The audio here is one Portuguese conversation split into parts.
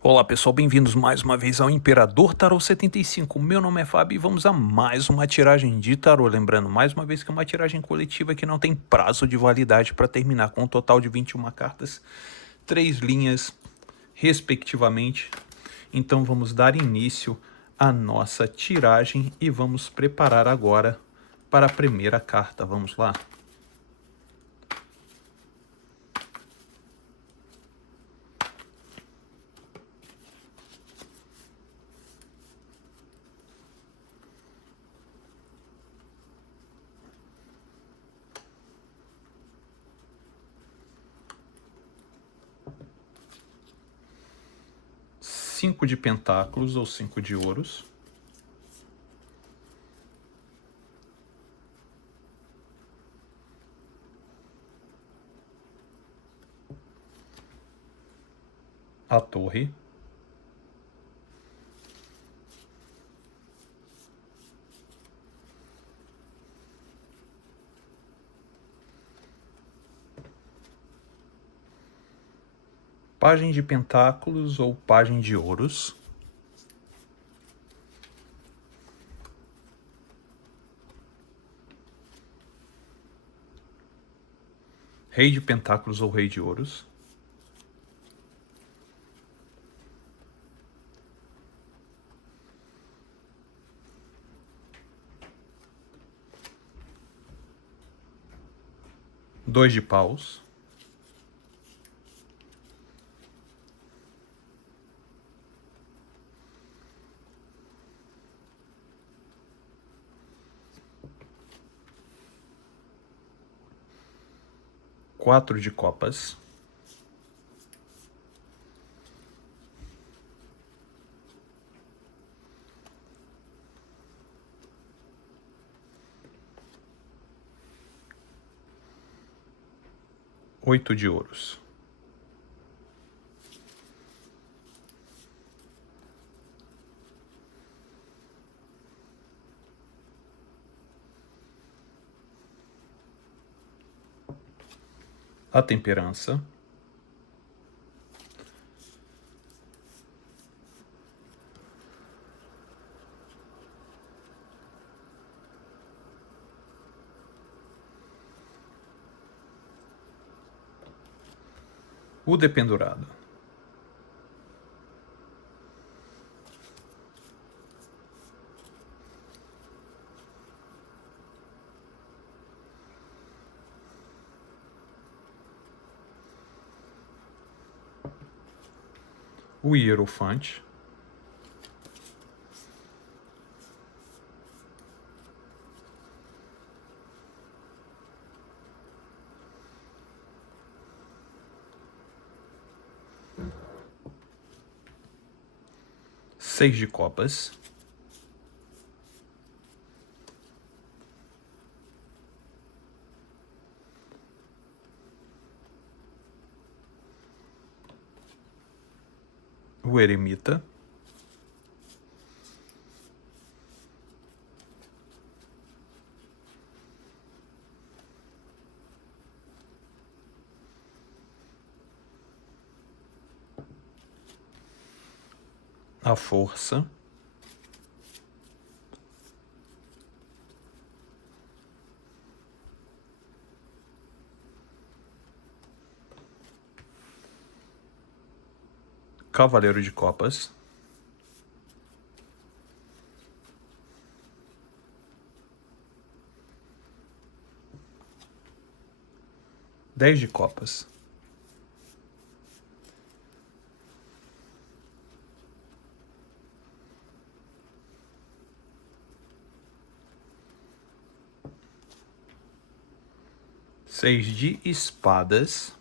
Olá pessoal, bem-vindos mais uma vez ao Imperador Tarô 75. Meu nome é Fábio e vamos a mais uma tiragem de tarô. Lembrando mais uma vez que é uma tiragem coletiva que não tem prazo de validade para terminar, com um total de 21 cartas, 3 linhas respectivamente. Então vamos dar início à nossa tiragem e vamos preparar agora para a primeira carta. Vamos lá. Cinco de pentáculos ou 5 de ouros. A torre. Pajem de pentáculos ou pajem de ouros. Rei de pentáculos ou rei de ouros. Dois de paus. Quatro de copas. Oito de ouros. A temperança. O dependurado. O hierofante. Seis de copas. O eremita. A força. Cavaleiro de copas. Dez de copas. Seis de espadas.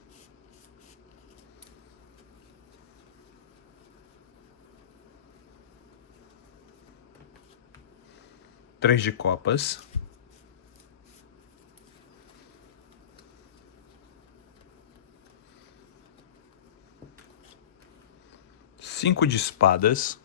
Três de copas. Cinco de espadas.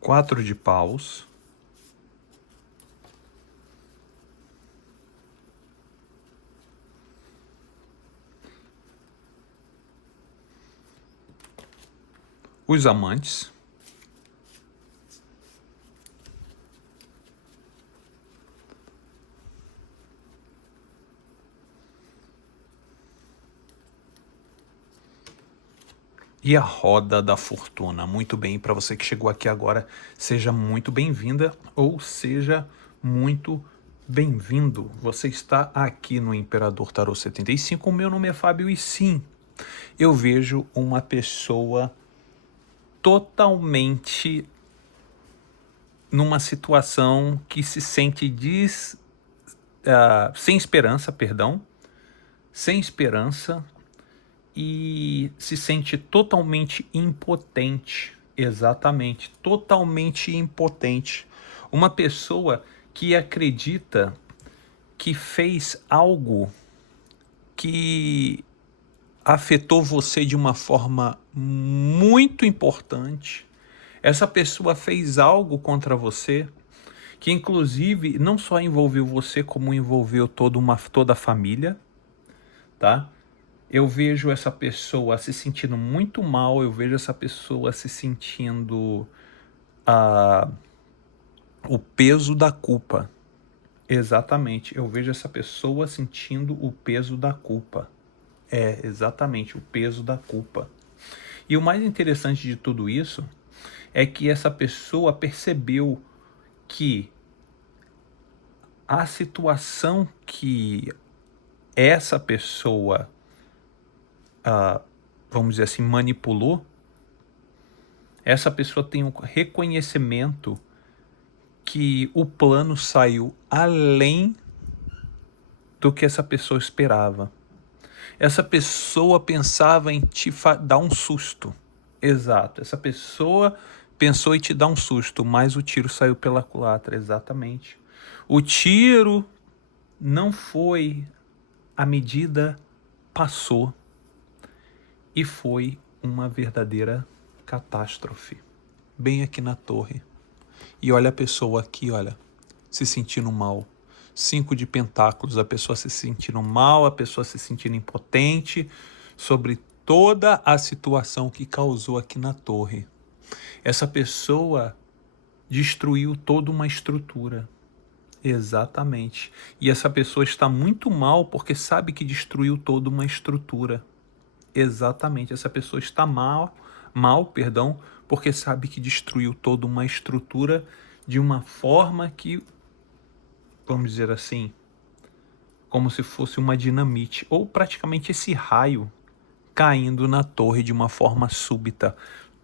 Quatro de paus. os amantes, e a roda da fortuna. Muito bem, para você que chegou aqui agora, seja muito bem-vinda ou seja muito bem-vindo. Você está aqui no Imperador Tarot 75. O meu nome é Fábio e sim, eu vejo uma pessoa totalmente numa situação que se sente sem esperança, sem esperança, e se sente totalmente impotente. Exatamente, totalmente impotente. Uma pessoa que acredita que fez algo que afetou você de uma forma muito importante. Essa pessoa fez algo contra você que inclusive não só envolveu você, como envolveu toda a família, tá? Eu vejo essa pessoa se sentindo muito mal, eu vejo essa pessoa se sentindo o peso da culpa. Exatamente, eu vejo essa pessoa sentindo o peso da culpa. É, exatamente, o peso da culpa. E o mais interessante de tudo isso é que essa pessoa percebeu que a situação que essa pessoa, vamos dizer assim, manipulou, essa pessoa tem um reconhecimento que o plano saiu além do que essa pessoa esperava. Essa pessoa pensava em te dar um susto. Exato, essa pessoa pensou em te dar um susto, mas o tiro saiu pela culatra, exatamente. O tiro não foi, a medida passou e foi uma verdadeira catástrofe. Bem aqui na torre. E olha a pessoa aqui, olha, se sentindo mal. 5 de pentáculos, a pessoa se sentindo mal, a pessoa se sentindo impotente sobre toda a situação que causou aqui na torre. Essa pessoa destruiu toda uma estrutura. Exatamente. E essa pessoa está muito mal porque sabe que destruiu toda uma estrutura. Exatamente. Essa pessoa está mal, porque sabe que destruiu toda uma estrutura de uma forma que, vamos dizer assim, como se fosse uma dinamite, ou praticamente esse raio caindo na torre de uma forma súbita.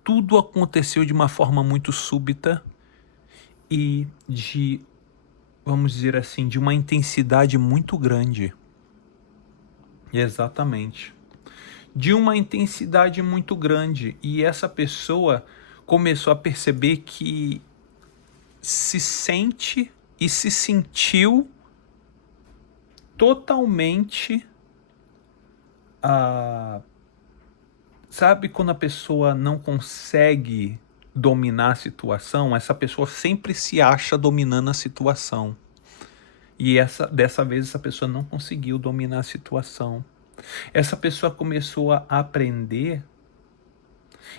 Tudo aconteceu de uma forma muito súbita e vamos dizer assim, de uma intensidade muito grande. Exatamente. De uma intensidade muito grande. E essa pessoa começou a perceber que se sente e se sentiu totalmente sabe quando a pessoa não consegue dominar a situação? Essa pessoa sempre se acha dominando a situação. E dessa vez essa pessoa não conseguiu dominar a situação. Essa pessoa começou a aprender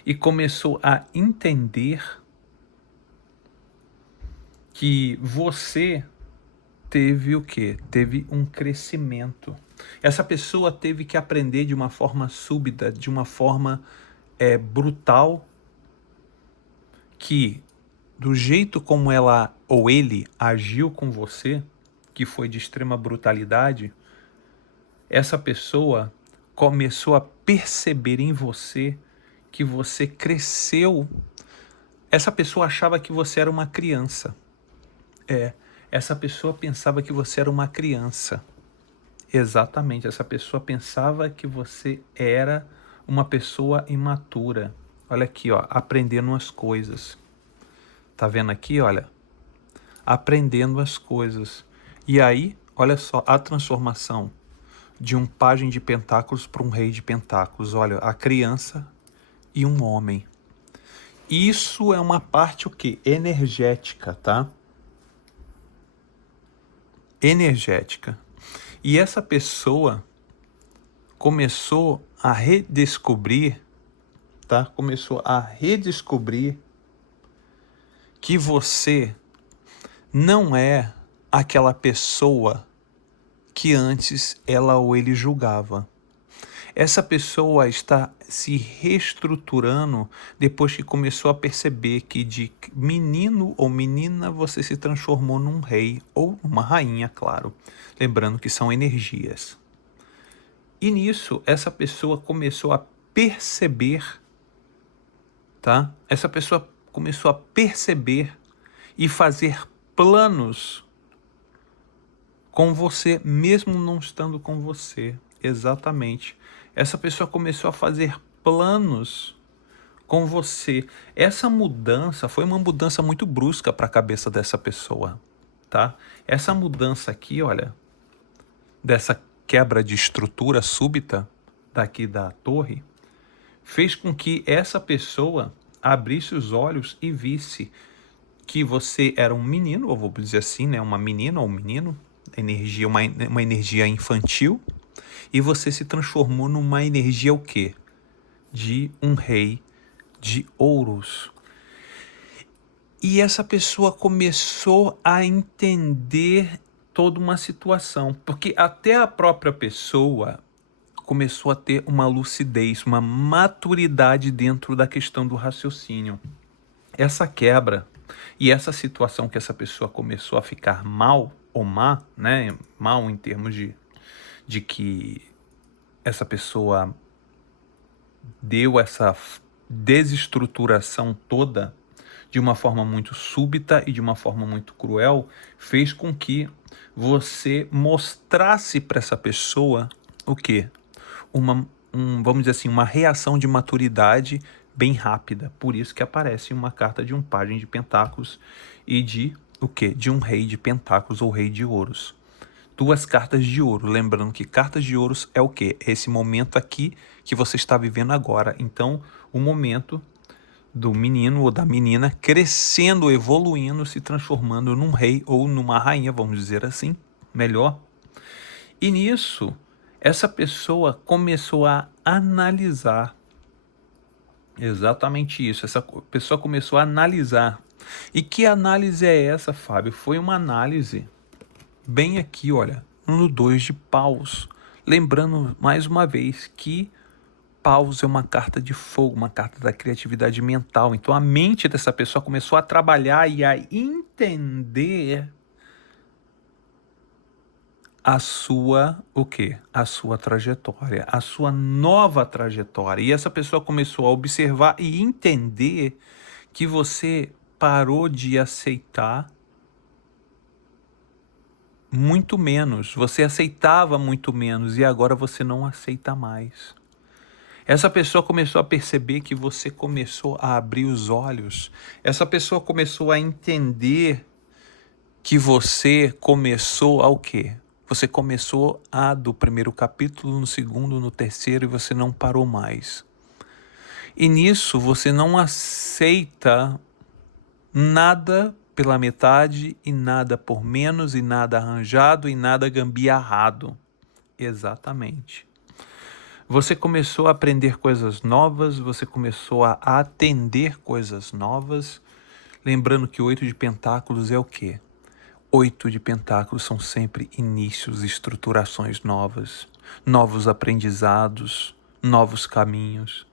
e começou a entender que você teve o quê? Teve um crescimento. Essa pessoa teve que aprender de uma forma súbita, de uma forma brutal, que do jeito como ela ou ele agiu com você, que foi de extrema brutalidade, essa pessoa começou a perceber em você que você cresceu. Essa pessoa achava que você era uma criança. Essa pessoa pensava que você era uma criança. Exatamente, essa pessoa pensava que você era uma pessoa imatura. Olha aqui, ó, aprendendo as coisas. Tá vendo aqui, olha? Aprendendo as coisas. E aí, olha só a transformação de um pajem de pentáculos para um rei de pentáculos. Olha, a criança e um homem. Isso é uma parte o quê? Energética, tá? Energética. E essa pessoa começou a redescobrir tá? Começou a redescobrir que você não é aquela pessoa que antes ela ou ele julgava. Essa pessoa está se reestruturando depois que começou a perceber que de menino ou menina você se transformou num rei ou uma rainha, claro. Lembrando que são energias. E nisso, essa pessoa começou a perceber, tá? Essa pessoa começou a perceber e fazer planos com você, mesmo não estando com você. Exatamente. Essa pessoa começou a fazer planos com você. Essa mudança foi uma mudança muito brusca para a cabeça dessa pessoa, tá? Essa mudança aqui, olha, dessa quebra de estrutura súbita daqui da torre, fez com que essa pessoa abrisse os olhos e visse que você era um menino, ou vou dizer assim, né, uma menina ou um menino, uma energia infantil, e você se transformou numa energia o quê? De um rei de ouros. E essa pessoa começou a entender toda uma situação, porque até a própria pessoa começou a ter uma lucidez, uma maturidade dentro da questão do raciocínio. Essa quebra e essa situação que essa pessoa começou a ficar mal ou má, né? Mal em termos de que essa pessoa deu essa desestruturação toda de uma forma muito súbita e de uma forma muito cruel, fez com que você mostrasse para essa pessoa o quê? Vamos dizer assim, uma reação de maturidade bem rápida. Por isso que aparece uma carta de um pajem de pentáculos e de o quê? De um rei de pentáculos ou rei de ouros. Duas cartas de ouro. Lembrando que cartas de ouros é o quê? É esse momento aqui que você está vivendo agora. Então, o momento do menino ou da menina crescendo, evoluindo, se transformando num rei ou numa rainha, vamos dizer assim, melhor. E nisso, essa pessoa começou a analisar exatamente isso. Essa pessoa começou a analisar. E que análise é essa, Fábio? Foi uma análise bem aqui, olha, no 2 de paus. Lembrando mais uma vez que paus é uma carta de fogo, uma carta da criatividade mental. Então a mente dessa pessoa começou a trabalhar e a entender a sua, o quê? A sua trajetória, a sua nova trajetória. E essa pessoa começou a observar e entender que você parou de aceitar muito menos, você aceitava muito menos e agora você não aceita mais. Essa pessoa começou a perceber que você começou a abrir os olhos. Essa pessoa começou a entender que você começou ao quê? Você começou do primeiro capítulo, no segundo, no terceiro e você não parou mais. E nisso você não aceita nada pela metade e nada por menos e nada arranjado e nada gambiarrado. Exatamente. Você começou a aprender coisas novas, você começou a atender coisas novas. Lembrando que o 8 de pentáculos é o quê? 8 de pentáculos são sempre inícios, estruturações novas, novos aprendizados, novos caminhos.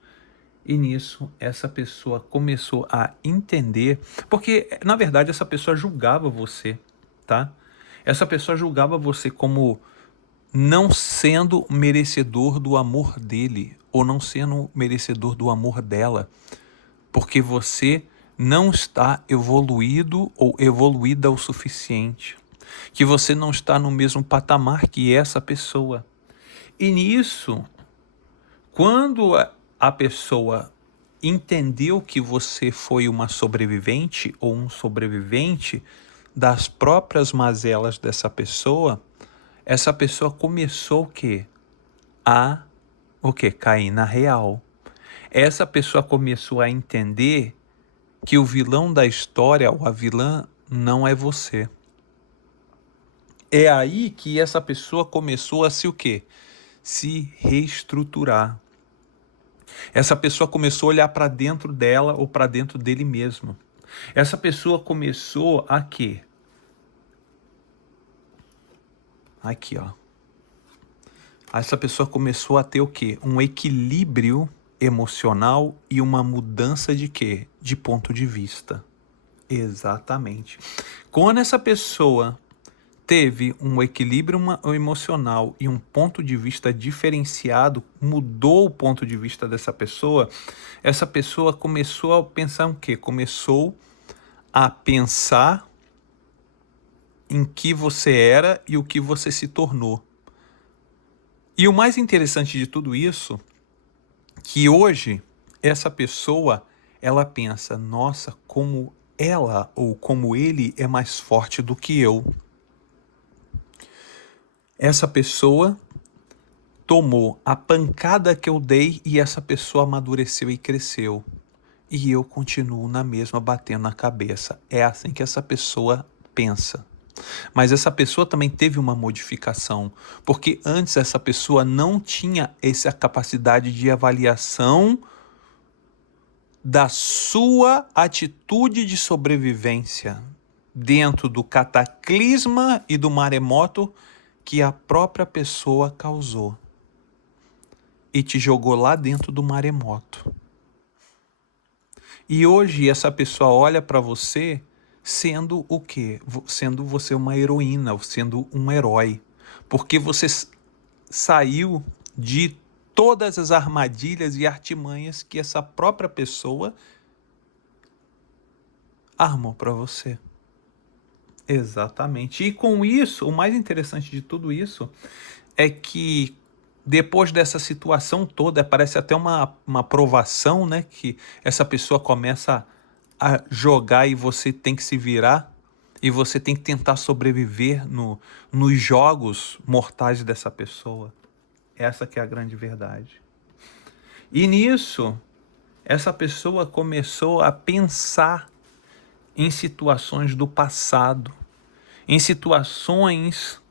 E nisso, essa pessoa começou a entender, porque, na verdade, essa pessoa julgava você, tá? Essa pessoa julgava você como não sendo merecedor do amor dele, ou não sendo merecedor do amor dela, porque você não está evoluído ou evoluída o suficiente, que você não está no mesmo patamar que essa pessoa. E nisso, quando a pessoa entendeu que você foi uma sobrevivente ou um sobrevivente das próprias mazelas dessa pessoa, essa pessoa começou o quê? Cair na real. Essa pessoa começou a entender que o vilão da história ou a vilã não é você. É aí que essa pessoa começou a se o quê? Se reestruturar. Essa pessoa começou a olhar para dentro dela ou para dentro dele mesmo. Essa pessoa começou a quê? Aqui, ó. Essa pessoa começou a ter o quê? Um equilíbrio emocional e uma mudança de quê? De ponto de vista. Exatamente. Quando essa pessoa teve um equilíbrio emocional e um ponto de vista diferenciado, mudou o ponto de vista dessa pessoa, essa pessoa começou a pensar o quê? Começou a pensar em que você era e o que você se tornou. E o mais interessante de tudo isso, que hoje essa pessoa, ela pensa, nossa, como ela ou como ele é mais forte do que eu. Essa pessoa tomou a pancada que eu dei e essa pessoa amadureceu e cresceu. E eu continuo na mesma, batendo na cabeça. É assim que essa pessoa pensa. Mas essa pessoa também teve uma modificação, porque antes essa pessoa não tinha essa capacidade de avaliação da sua atitude de sobrevivência dentro do cataclisma e do maremoto que a própria pessoa causou e te jogou lá dentro do maremoto. E hoje essa pessoa olha para você sendo o quê? Sendo você uma heroína, sendo um herói. Porque você saiu de todas as armadilhas e artimanhas que essa própria pessoa armou para você. Exatamente. E com isso, o mais interessante de tudo isso é que depois dessa situação toda, parece até uma provação, né? Que essa pessoa começa a jogar e você tem que se virar e você tem que tentar sobreviver nos jogos mortais dessa pessoa. Essa que é a grande verdade. E nisso, essa pessoa começou a pensar em situações do passado, em situações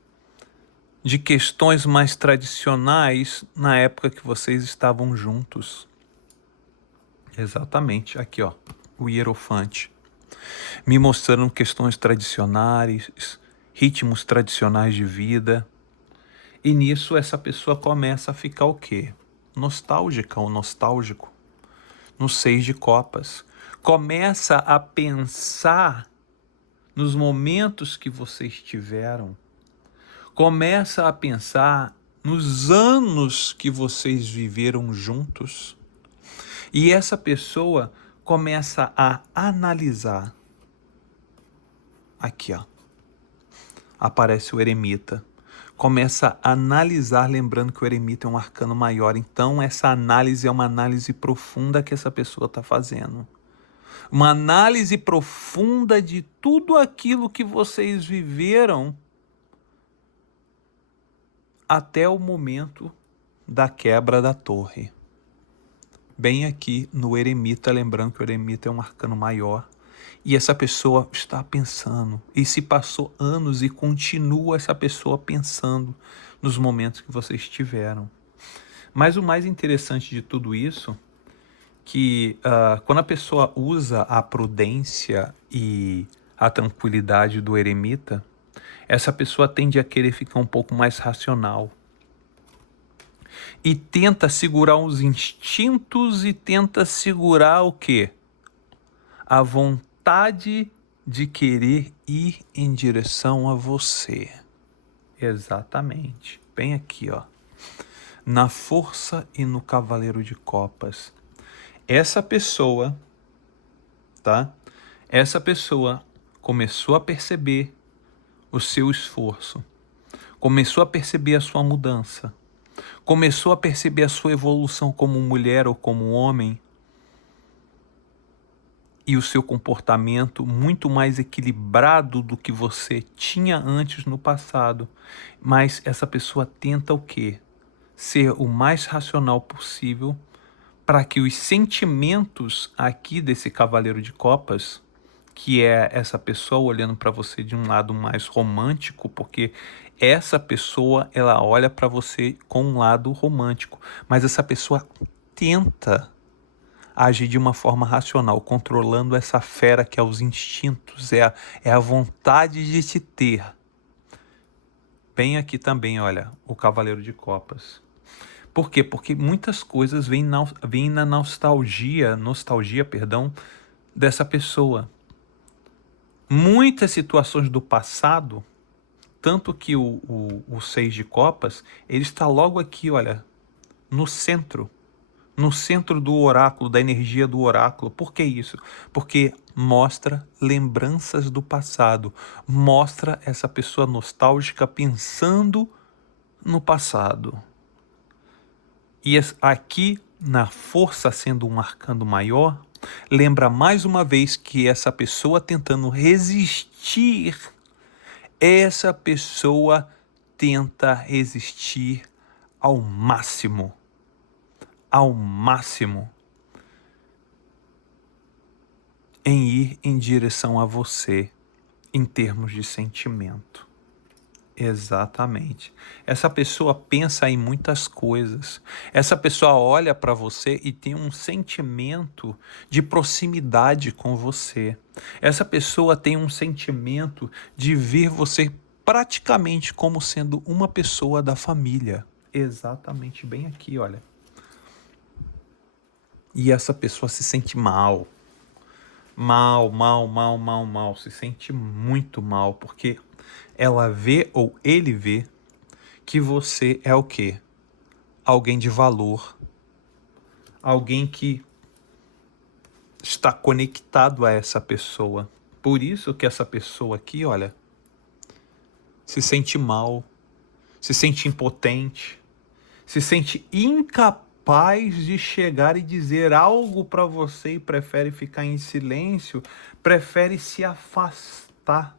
de questões mais tradicionais na época que vocês estavam juntos. Exatamente, aqui ó, o Hierofante. Me mostrando questões tradicionais, ritmos tradicionais de vida. E nisso essa pessoa começa a ficar o quê? Nostálgica ou nostálgico. No 6 de copas. Começa a pensar nos momentos que vocês tiveram. Começa a pensar nos anos que vocês viveram juntos. E essa pessoa começa a analisar. Aqui, ó. Aparece o eremita. Começa a analisar, lembrando que o eremita é um arcano maior. Então, essa análise é uma análise profunda que essa pessoa está fazendo. Uma análise profunda de tudo aquilo que vocês viveram até o momento da quebra da torre. Bem aqui no eremita, lembrando que o eremita é um arcano maior. E essa pessoa está pensando, e se passou anos e continua essa pessoa pensando nos momentos que vocês tiveram. Mas o mais interessante de tudo isso, que quando a pessoa usa a prudência e a tranquilidade do eremita, essa pessoa tende a querer ficar um pouco mais racional. E tenta segurar os instintos e tenta segurar o quê? A vontade de querer ir em direção a você. Exatamente. Bem aqui, ó. Na força e no cavaleiro de copas. Essa pessoa, tá? Essa pessoa começou a perceber o seu esforço. Começou a perceber a sua mudança. Começou a perceber a sua evolução como mulher ou como homem. E o seu comportamento muito mais equilibrado do que você tinha antes no passado. Mas essa pessoa tenta o quê? Ser o mais racional possível para que os sentimentos aqui desse cavaleiro de copas, que é essa pessoa olhando para você de um lado mais romântico, porque essa pessoa, ela olha para você com um lado romântico, mas essa pessoa tenta agir de uma forma racional, controlando essa fera que é os instintos, é a vontade de te ter. Bem aqui também, olha, o Cavaleiro de Copas. Por quê? Porque muitas coisas vêm na nostalgia, perdão, dessa pessoa. Muitas situações do passado, tanto que o Seis de Copas, ele está logo aqui, olha, no centro do oráculo, da energia do oráculo. Por que isso? Porque mostra lembranças do passado, mostra essa pessoa nostálgica pensando no passado. E aqui, na força sendo um arcano maior, lembra mais uma vez que essa pessoa tentando resistir, essa pessoa tenta resistir ao máximo em ir em direção a você em termos de sentimento. Exatamente. Essa pessoa pensa em muitas coisas. Essa pessoa olha para você e tem um sentimento de proximidade com você. Essa pessoa tem um sentimento de ver você praticamente como sendo uma pessoa da família. Exatamente, bem aqui, olha. E essa pessoa se sente mal. Se sente muito mal, porque ela vê ou ele vê que você é o quê? Alguém de valor. Alguém que está conectado a essa pessoa. Por isso que essa pessoa aqui, olha, se sente mal, se sente impotente, se sente incapaz de chegar e dizer algo para você e prefere ficar em silêncio, prefere se afastar.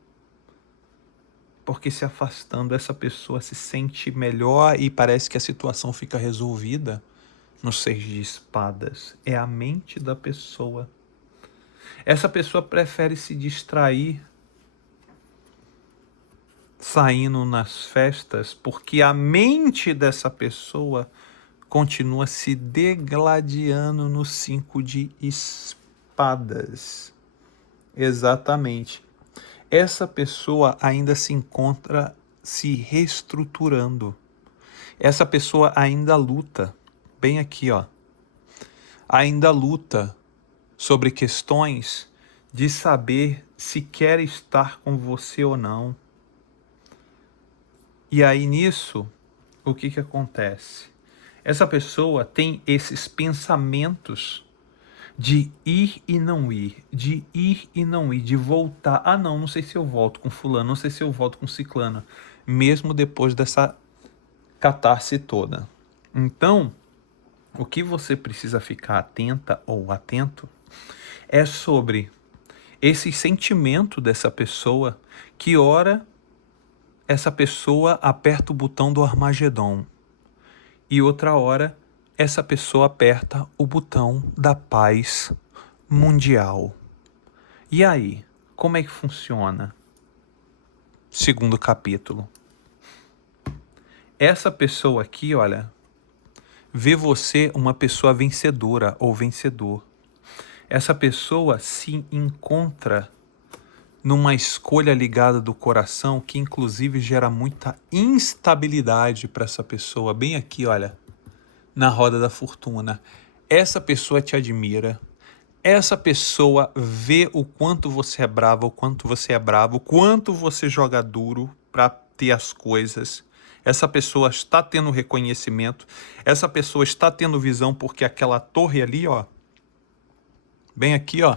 Porque se afastando, essa pessoa se sente melhor e parece que a situação fica resolvida. No Seis de Espadas, é a mente da pessoa. Essa pessoa prefere se distrair saindo nas festas, porque a mente dessa pessoa continua se degladiando no Cinco de Espadas. Exatamente. Essa pessoa ainda se encontra se reestruturando. Essa pessoa ainda luta, bem aqui, ó. Ainda luta sobre questões de saber se quer estar com você ou não. E aí nisso, o que acontece? Essa pessoa tem esses pensamentos de ir e não ir, de voltar. Ah, não sei se eu volto com fulano, não sei se eu volto com ciclano, mesmo depois dessa catarse toda. Então, o que você precisa ficar atenta ou atento é sobre esse sentimento dessa pessoa, que ora essa pessoa aperta o botão do Armagedon e outra hora essa pessoa aperta o botão da paz mundial. E aí, como é que funciona? Segundo capítulo. Essa pessoa aqui, olha, vê você uma pessoa vencedora ou vencedor. Essa pessoa se encontra numa escolha ligada do coração que inclusive gera muita instabilidade para essa pessoa. Bem aqui, olha, na roda da fortuna. Essa pessoa te admira. Essa pessoa vê o quanto você é bravo, o quanto você é bravo, o quanto você joga duro para ter as coisas. Essa pessoa está tendo reconhecimento. Essa pessoa está tendo visão porque aquela torre ali, ó, bem aqui, ó,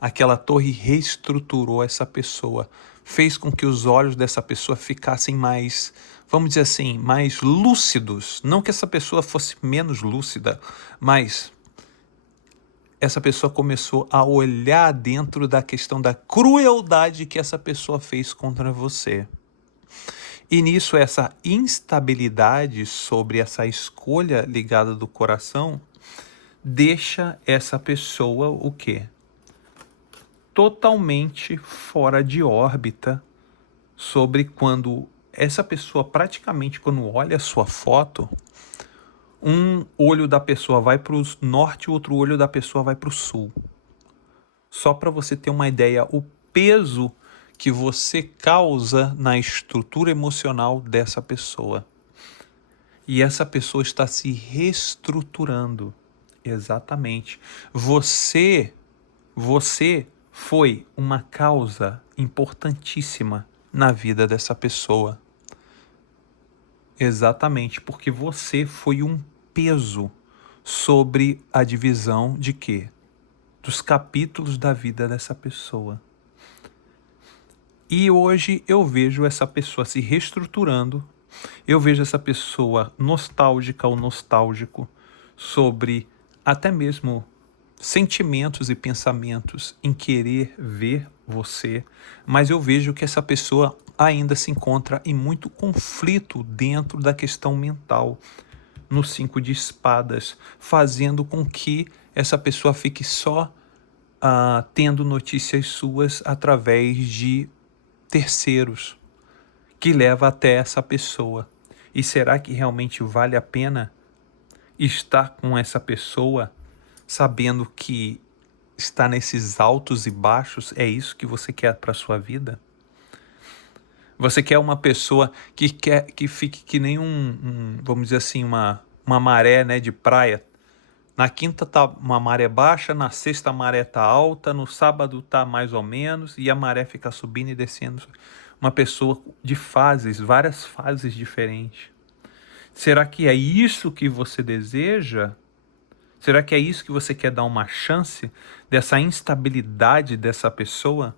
aquela torre reestruturou essa pessoa, fez com que os olhos dessa pessoa ficassem mais, vamos dizer assim, mais lúcidos. Não que essa pessoa fosse menos lúcida, mas essa pessoa começou a olhar dentro da questão da crueldade que essa pessoa fez contra você. E nisso, essa instabilidade sobre essa escolha ligada do coração deixa essa pessoa o quê? Totalmente fora de órbita sobre quando essa pessoa praticamente, quando olha a sua foto, Um olho da pessoa vai para o norte, o outro olho da pessoa vai para o sul. Só para você ter uma ideia, o peso que você causa na estrutura emocional dessa pessoa. E essa pessoa está se reestruturando. Exatamente. Você foi uma causa importantíssima na vida dessa pessoa. Exatamente, porque você foi um peso sobre a divisão de quê? Dos capítulos da vida dessa pessoa. E hoje eu vejo essa pessoa se reestruturando, eu vejo essa pessoa nostálgica ou nostálgico sobre até mesmo sentimentos e pensamentos em querer ver você, mas eu vejo que essa pessoa ainda se encontra em muito conflito dentro da questão mental, no 5 de espadas, fazendo com que essa pessoa fique só tendo notícias suas através de terceiros, que leva até essa pessoa. E será que realmente vale a pena estar com essa pessoa sabendo que está nesses altos e baixos? É isso que você quer para sua vida? Você quer uma pessoa que fique que nem vamos dizer assim, uma maré, né, de praia. Na quinta tá uma maré baixa, na sexta a maré tá alta, no sábado tá mais ou menos, e a maré fica subindo e descendo. Uma pessoa de fases, várias fases diferentes. Será que é isso que você deseja? Será que é isso que você quer dar uma chance dessa instabilidade dessa pessoa?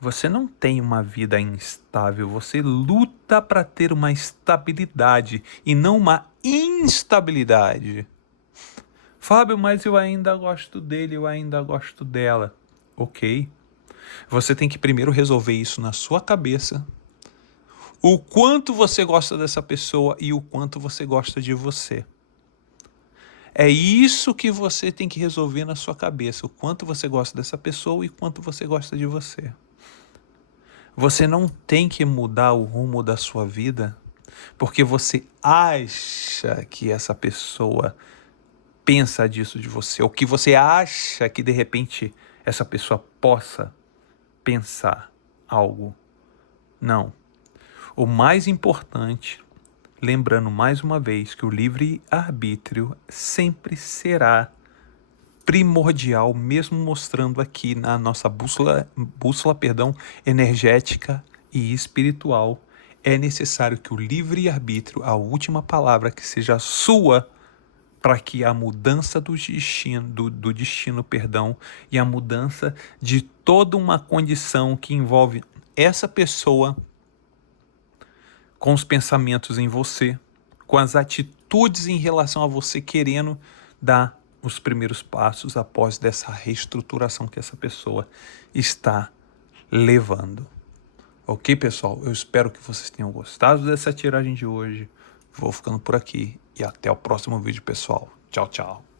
Você não tem uma vida instável, você luta para ter uma estabilidade e não uma instabilidade. Fábio, mas eu ainda gosto dele, eu ainda gosto dela. Ok. Você tem que primeiro resolver isso na sua cabeça. O quanto você gosta dessa pessoa e o quanto você gosta de você. É isso que você tem que resolver na sua cabeça. O quanto você gosta dessa pessoa e o quanto você gosta de você. Você não tem que mudar o rumo da sua vida porque você acha que essa pessoa pensa disso de você, ou que você acha que de repente essa pessoa possa pensar algo. Não. O mais importante, lembrando mais uma vez que o livre-arbítrio sempre será primordial, mesmo mostrando aqui na nossa bússola energética e espiritual, é necessário que o livre-arbítrio, a última palavra que seja sua, para que a mudança do destino, e a mudança de toda uma condição que envolve essa pessoa com os pensamentos em você, com as atitudes em relação a você, querendo dar os primeiros passos após dessa reestruturação que essa pessoa está levando. Ok, pessoal? Eu espero que vocês tenham gostado dessa tiragem de hoje. Vou ficando por aqui e até o próximo vídeo, pessoal. Tchau, tchau.